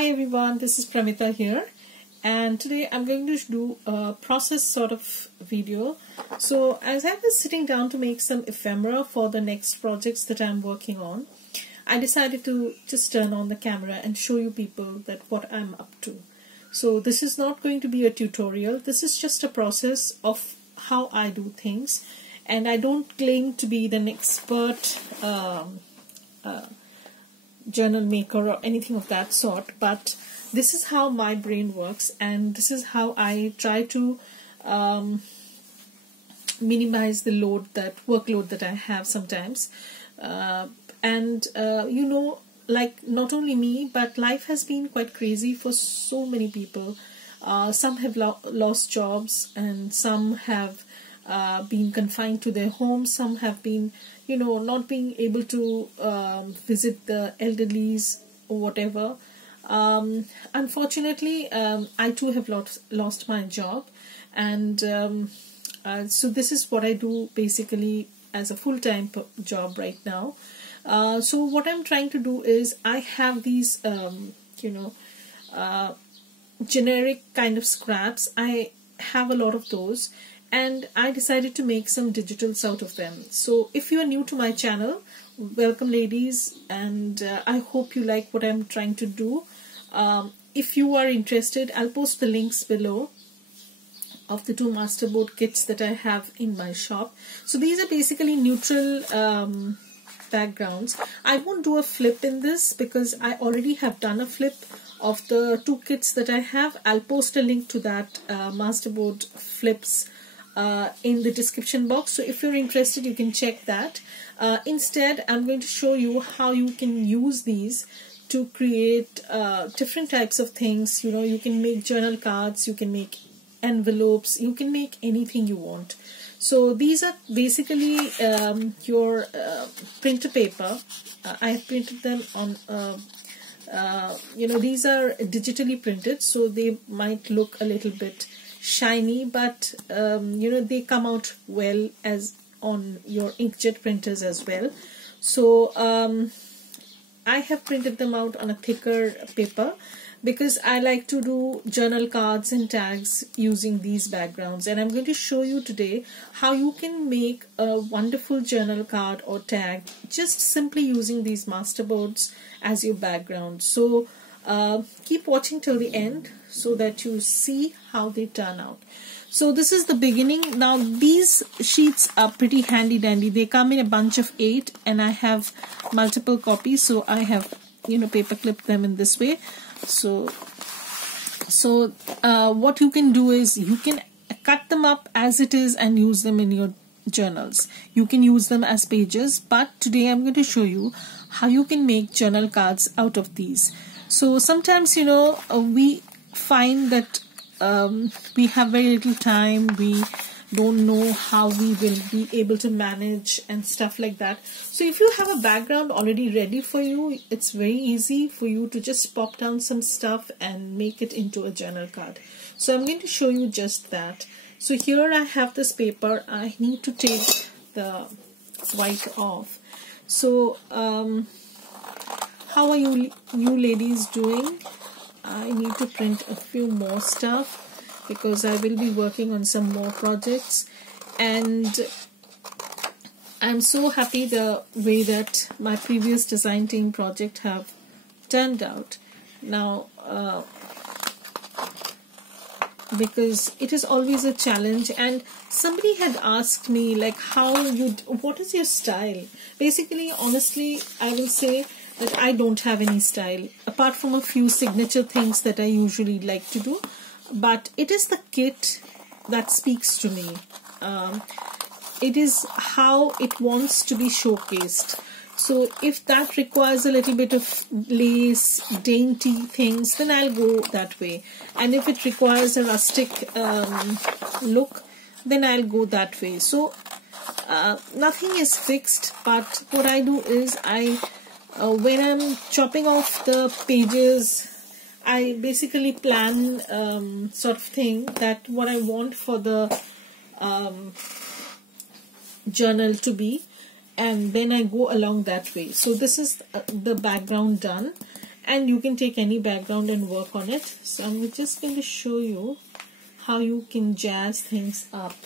Hi everyone, this is Pramita here, and today I'm going to do a process sort of video. So as I was sitting down to make some ephemera for the next projects that I'm working on, I decided to just turn on the camera and show you people that what I'm up to. So this is not going to be a tutorial, this is just a process of how I do things, and I don't claim to be an expert journal maker or anything of that sort, but this is how my brain works, and this is how I try to minimize the workload that I have sometimes. Like not only me, but life has been quite crazy for so many people. Some have lost jobs, and some have been confined to their homes. Some have been, not being able to visit the elderlies or whatever. Unfortunately, I too have lost my job, and so this is what I do basically as a full-time job right now. So what I'm trying to do is I have these, generic kind of scraps. I have a lot of those, and I decided to make some digitals out of them. So if you are new to my channel, welcome ladies, and I hope you like what I'm trying to do. If you are interested, I'll post the links below of the 2 Masterboard kits that I have in my shop. So these are basically neutral backgrounds. I won't do a flip in this because I already have done a flip of the 2 kits that I have. I'll post a link to that Masterboard flips in the description box, so if you're interested you can check that. Instead, I'm going to show you how you can use these to create different types of things. You can make journal cards, you can make envelopes, you can make anything you want. So these are basically your printer paper. I have printed them on these are digitally printed, so they might look a little bit shiny, but they come out well as on your inkjet printers as well. So I have printed them out on a thicker paper because I like to do journal cards and tags using these backgrounds, and I'm going to show you today how you can make a wonderful journal card or tag just simply using these Masterboards as your background. So keep watching till the end so that you see how they turn out. So this is the beginning. Now these sheets are pretty handy dandy. They come in a bunch of 8, and I have multiple copies, so I have paper clipped them in this way. So what you can do is you can cut them up as it is and use them in your journals. You can use them as pages, but today I'm going to show you how you can make journal cards out of these. So sometimes we find that we have very little time, we don't know how we will be able to manage and stuff like that. So if you have a background already ready for you, it's very easy for you to just pop down some stuff and make it into a journal card. So I'm going to show you just that. So here I have this paper. I need to take the white off. So how are you ladies doing? I need to print a few more stuff because I will be working on some more projects, and I'm so happy the way that my previous design team project have turned out. Now because it is always a challenge, and somebody had asked me like what is your style? Basically, honestly, I will say that I don't have any style apart from a few signature things that I usually like to do, but it is the kit that speaks to me. It is how it wants to be showcased. So if that requires a little bit of lace, dainty things, then I'll go that way. And if it requires a rustic look, then I'll go that way. So nothing is fixed, but what I do is when I'm chopping off the pages, I basically plan sort of thing that what I want for the journal to be, and then I go along that way. So this is the background done, and you can take any background and work on it. So I'm just going to show you how you can jazz things up.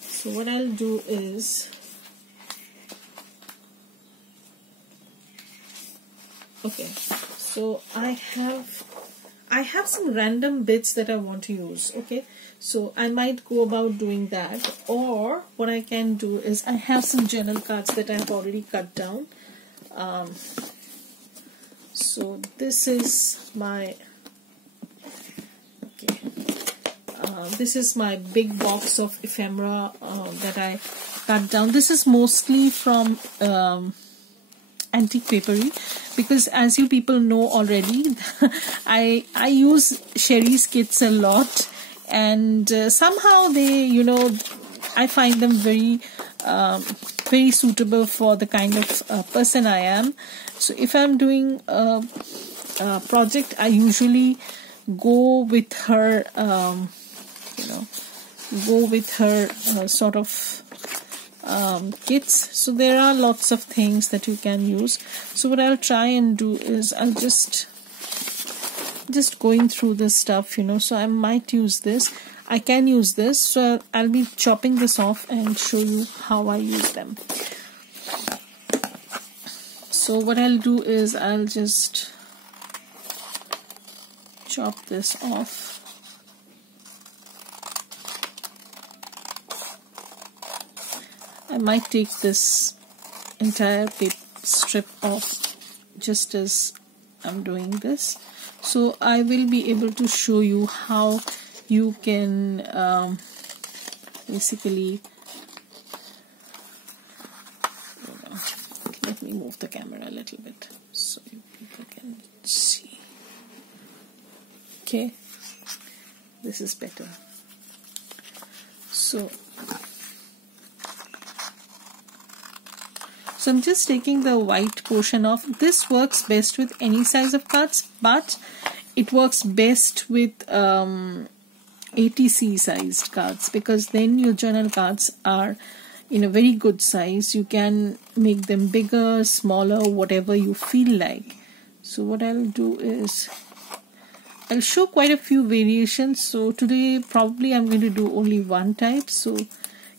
So what I'll do is, okay, so I have some random bits that I want to use. Okay, so I might go about doing that, or what I can do is I have some journal cards that I have already cut down. So this is my this is my big box of ephemera that I cut down. This is mostly from antique papery, because as you people know already, I use Sherry's kits a lot, and somehow they, I find them very very suitable for the kind of person I am. So if I'm doing a project, I usually go with her sort of kits. So there are lots of things that you can use. So what I'll try and do is I'll just going through this stuff, so I might use this. I can use this, so I'll be chopping this off and show you how I use them. So what I'll do is I'll just chop this off. I might take this entire paper strip off just as I'm doing this. So I will be able to show you how you can basically, let me move the camera a little bit so you people can see. Okay, this is better. So I'm just taking the white portion off. This works best with any size of cards, but it works best with 80C sized cards, because then your journal cards are in a very good size. You can make them bigger, smaller, whatever you feel like. So what I'll do is I'll show quite a few variations. So today probably I'm going to do only one type, so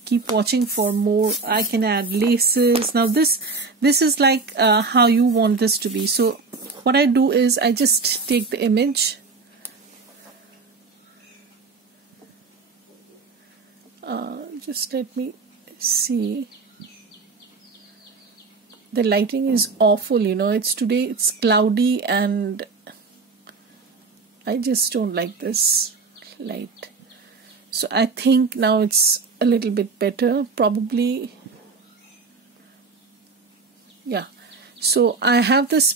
keep watching for more. I can add laces. Now this is like how you want this to be. So what I do is I just take the image, just let me see. The lighting is awful, today it's cloudy and I just don't like this light. So I think now it's a little bit better, probably. Yeah, so I have this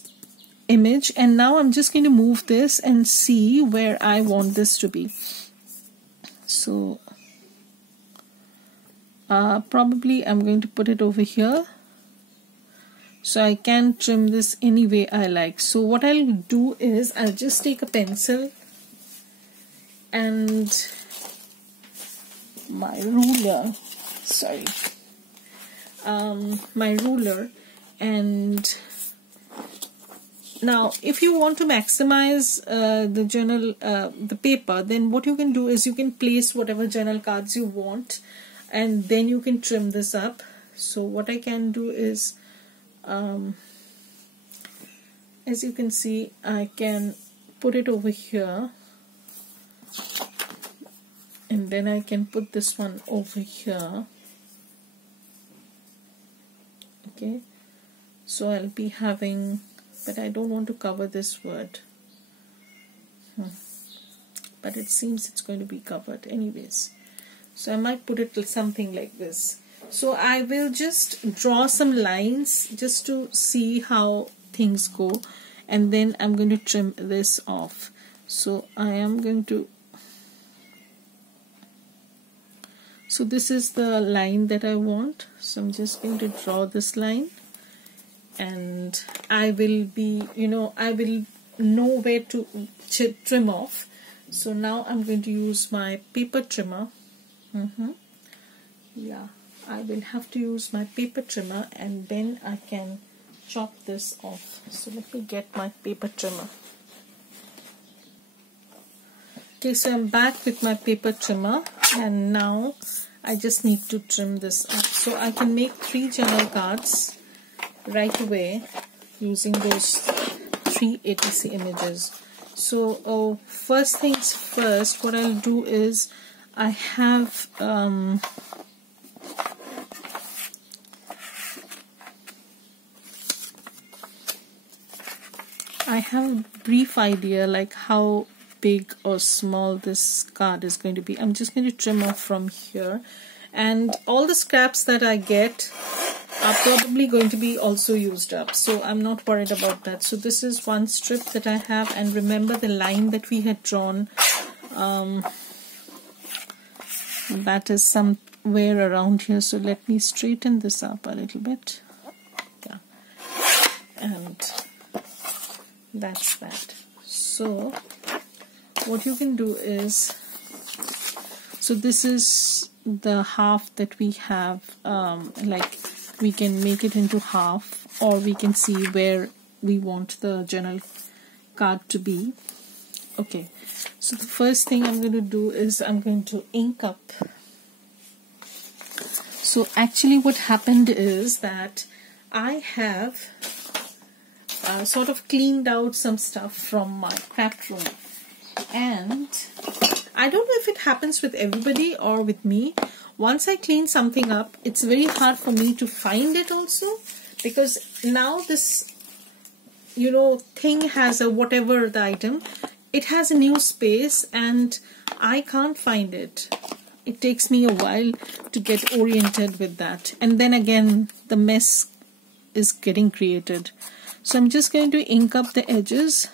image, and now I'm just going to move this and see where I want this to be. So probably I'm going to put it over here, so I can trim this any way I like. So what I'll do is I'll just take a pencil and my ruler, and now if you want to maximize the journal, the paper, then what you can do is you can place whatever journal cards you want, and then you can trim this up. So what I can do is, as you can see, I can put it over here, and then I can put this one over here. Okay, so I'll be having, but I don't want to cover this word, but it seems it's going to be covered anyways. So I might put it something like this. So I will just draw some lines just to see how things go, and then I'm going to trim this off. So I am going to, so this is the line that I want. So I'm just going to draw this line, and I will be, I will know where to trim off. So now I'm going to use my paper trimmer. Yeah, I will have to use my paper trimmer, and then I can chop this off. So let me get my paper trimmer. Okay, so I'm back with my paper trimmer, and now I just need to trim this up. So I can make 3 journal cards right away using those 3 ATC images. So first things first, what I'll do is I have a brief idea like how big or small this card is going to be. I'm just going to trim off from here, and all the scraps that I get are probably going to be also used up, so I'm not worried about that. So this is one strip that I have, and remember the line that we had drawn, that is somewhere around here. So let me straighten this up a little bit. Yeah, and that's that. So what you can do is, so this is the half that we have, like we can make it into half, or we can see where we want the journal card to be. Okay, so the first thing I'm going to do is I'm going to ink up. So actually what happened is that I have sort of cleaned out some stuff from my craft room, and I don't know if it happens with everybody or with me. Once I clean something up, it's very hard for me to find it also, because now this, you know, thing has a whatever the item, it has a new space and I can't find it. It takes me a while to get oriented with that, and then again the mess is getting created. So I'm just going to ink up the edges.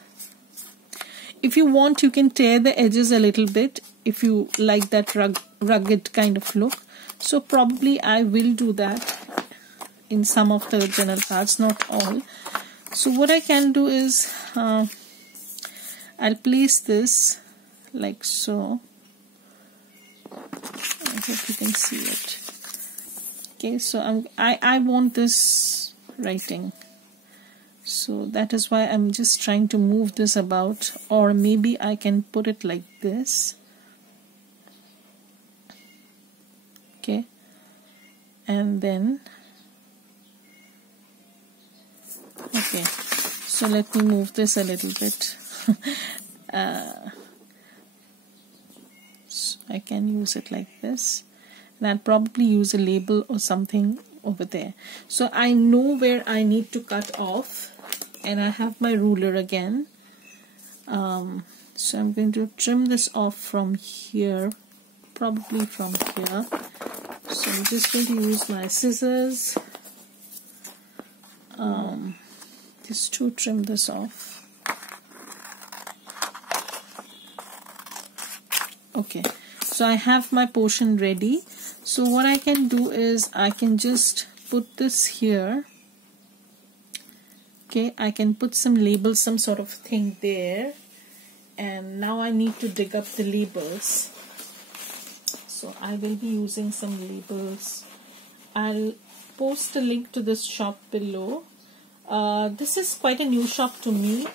If you want, you can tear the edges a little bit if you like that rugged kind of look. So probably I will do that in some of the journal cards, not all. So what I can do is I'll place this like so. I hope you can see it. Okay, so I want this writing. So that is why I'm just trying to move this about, or maybe I can put it like this. Okay, and then, okay, so let me move this a little bit. So I can use it like this, and I'll probably use a label or something over there. So I know where I need to cut off, and I have my ruler again. So I'm going to trim this off from here, probably from here. So I'm just going to use my scissors just to trim this off. Okay, so I have my portion ready. So what I can do is I can just put this here. Okay, I can put some labels, some sort of thing there, and now I need to dig up the labels. So I will be using some labels. I'll post a link to this shop below. This is quite a new shop to me,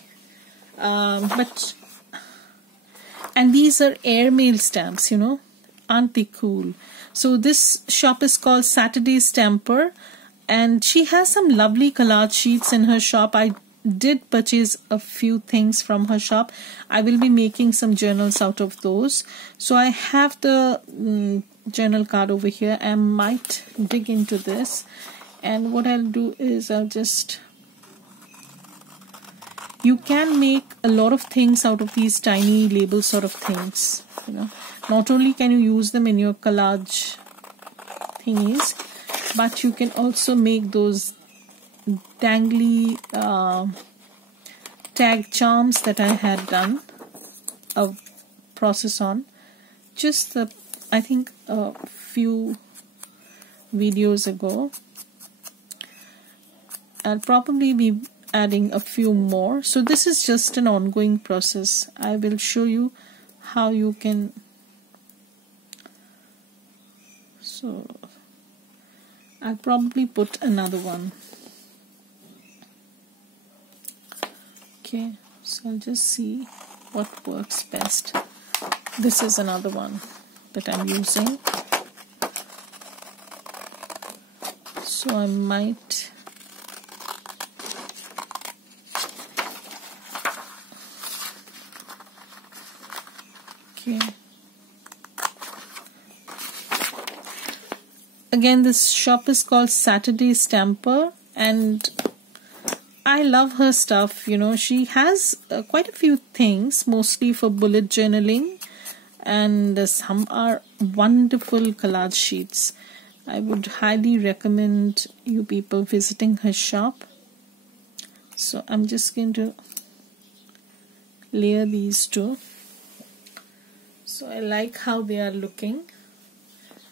and these are airmail stamps, you know, aren't they cool? So this shop is called Saturday Stamper, and she has some lovely collage sheets in her shop. I did purchase a few things from her shop. I will be making some journals out of those. So I have the journal card over here. I might dig into this, and what I'll do is I'll just, you can make a lot of things out of these tiny label sort of things, you know. Not only can you use them in your collage thingies, but you can also make those dangly tag charms that I had done a process on just I think a few videos ago. I'll probably be adding a few more. So this is just an ongoing process. I will show you how you can. So I'll probably put another one. Okay, so I'll just see what works best. This is another one that I'm using. So I might again, this shop is called Saturday Stamper, and I love her stuff. You know, she has quite a few things, mostly for bullet journaling, and some are wonderful collage sheets. I would highly recommend you people visiting her shop. So I'm just going to layer these two. So I like how they are looking,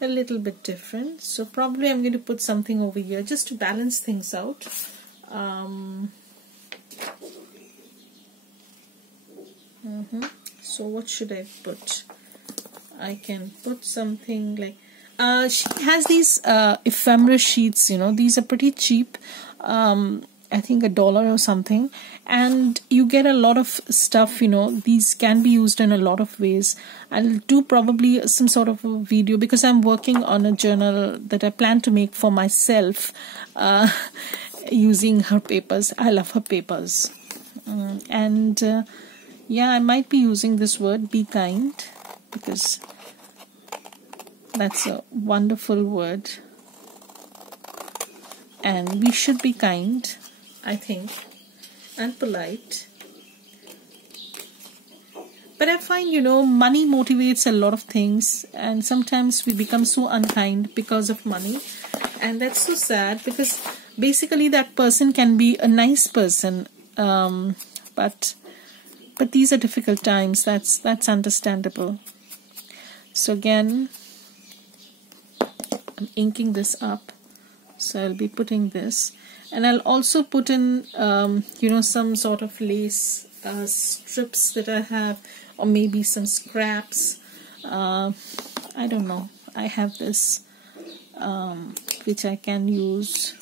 a little bit different. So probably I'm going to put something over here just to balance things out. So what should I put? I can put something like she has these ephemera sheets, you know, these are pretty cheap. I think $1 or something, and you get a lot of stuff. You know, these can be used in a lot of ways. I'll do probably some sort of a video because I'm working on a journal that I plan to make for myself using her papers. I love her papers. Yeah, I might be using this word, be kind, because that's a wonderful word. And we should be kind, I think, and polite. But I find, you know, money motivates a lot of things, and sometimes we become so unkind because of money, and that's so sad, because basically that person can be a nice person, but these are difficult times. That's understandable. So again, I'm inking this up. So I'll be putting this, and I'll also put in you know, some sort of lace strips that I have, or maybe some scraps. I don't know. I have this which I can use.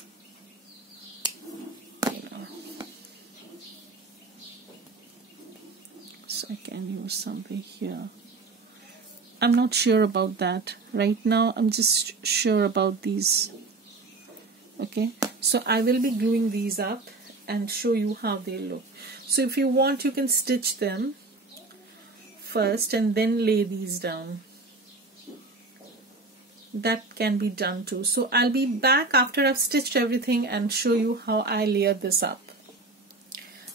You know. So I can use something here. I'm not sure about that right now. I'm just sure about these. Okay, so I will be gluing these up and show you how they look. So if you want, you can stitch them first and then lay these down. That can be done too. So I'll be back after I've stitched everything and show you how I layer this up.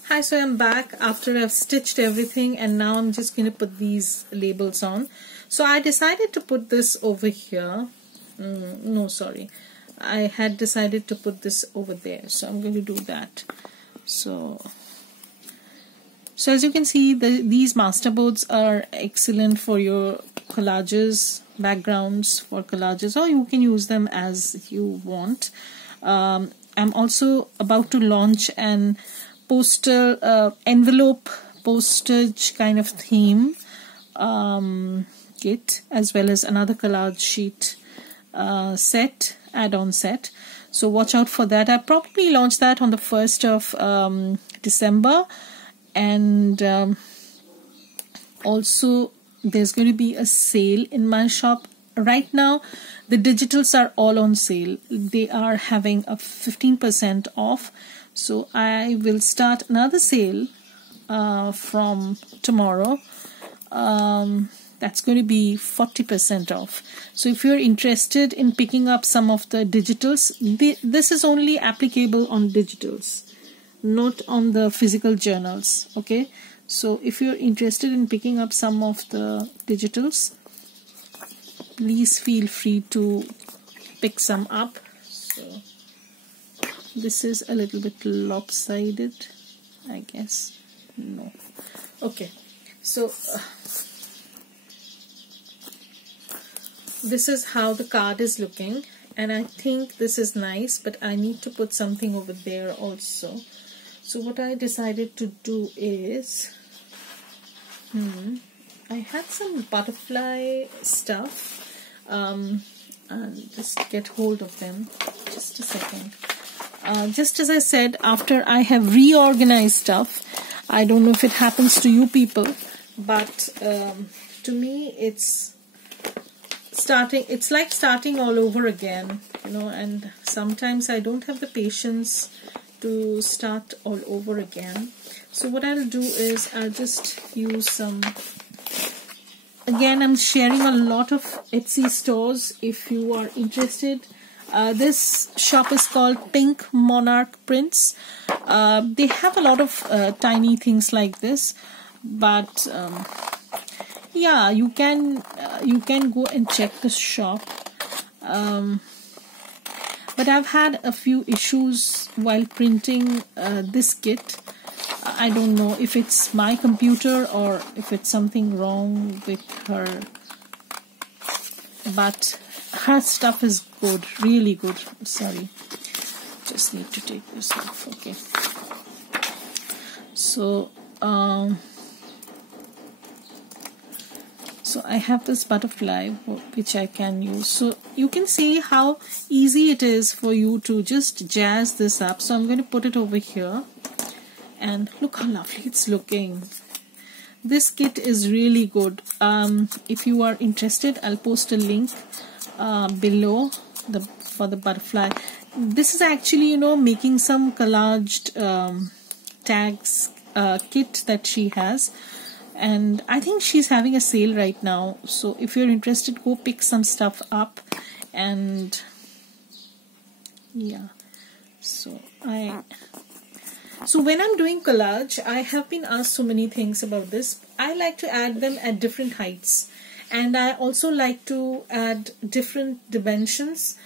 Hi, so I'm back after I've stitched everything, and now I'm just going to put these labels on. So I decided to put this over here. No, sorry. I had decided to put this over there, so I'm going to do that. So as you can see, these Masterboards are excellent for your collages, backgrounds for collages, or you can use them as you want. I'm also about to launch an postal envelope postage kind of theme kit, as well as another collage sheet set, add-on set. So watch out for that. I probably launch that on the 1st of December, and also there's going to be a sale in my shop right now. The digitals are all on sale. They are having a 15% off. So I will start another sale from tomorrow. That's going to be 40% off. So if you're interested in picking up some of the digitals, this is only applicable on digitals, not on the physical journals. Okay, so if you're interested in picking up some of the digitals, please feel free to pick some up. So this is a little bit lopsided, I guess. No. Okay, so this is how the card is looking, and I think this is nice, but I need to put something over there also. So what I decided to do is, I had some butterfly stuff, and just get hold of them. Just a second. Just as I said, after I have reorganized stuff, I don't know if it happens to you people, but to me it's like starting all over again, you know, and sometimes I don't have the patience to start all over again. So what I'll do is I'll just use some, again I'm sharing a lot of Etsy stores if you are interested. This shop is called Pink Monarch Prints. They have a lot of tiny things like this, but yeah, you can go and check the shop. But I've had a few issues while printing this kit. I don't know if it's my computer or if it's something wrong with her, but her stuff is good, really good. Sorry, just need to take this off. Okay, so so I have this butterfly which I can use. So you can see how easy it is for you to just jazz this up. So I'm going to put it over here, and look how lovely it's looking. This kit is really good. If you are interested, I'll post a link below for the butterfly. This is actually, you know, making some collaged tags kit that she has, and I think she's having a sale right now. So if you're interested, go pick some stuff up. And yeah, so when I'm doing collage, I have been asked so many things about this. I like to add them at different heights, and I also like to add different dimensions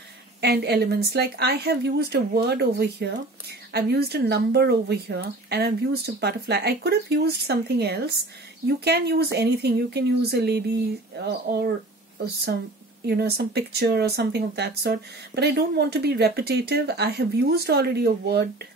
and elements. Like I have used a word over here, I've used a number over here, and I've used a butterfly. I could have used something else. You can use anything. You can use a lady or some, you know, some picture or something of that sort, but I don't want to be repetitive. I have used already a word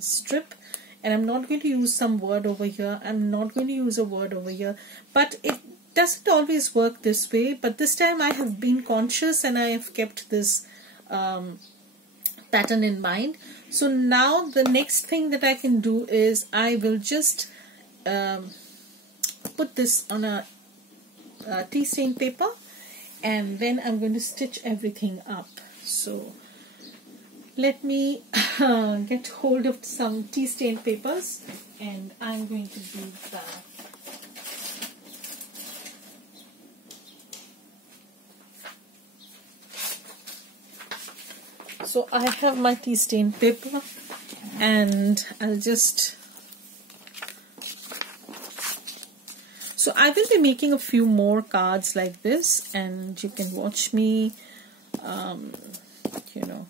strip, and I'm not going to use some word over here. I'm not going to use a word over here, but it doesn't always work this way. But this time I have been conscious and I have kept this pattern in mind. So now the next thing that I can do is I will just put this on a tea stain paper, and then I'm going to stitch everything up. So let me get hold of some tea stain papers, and I'm going to do that. So I have my tea stain paper, and I'll just, so I will be making a few more cards like this, and you can watch me, you know,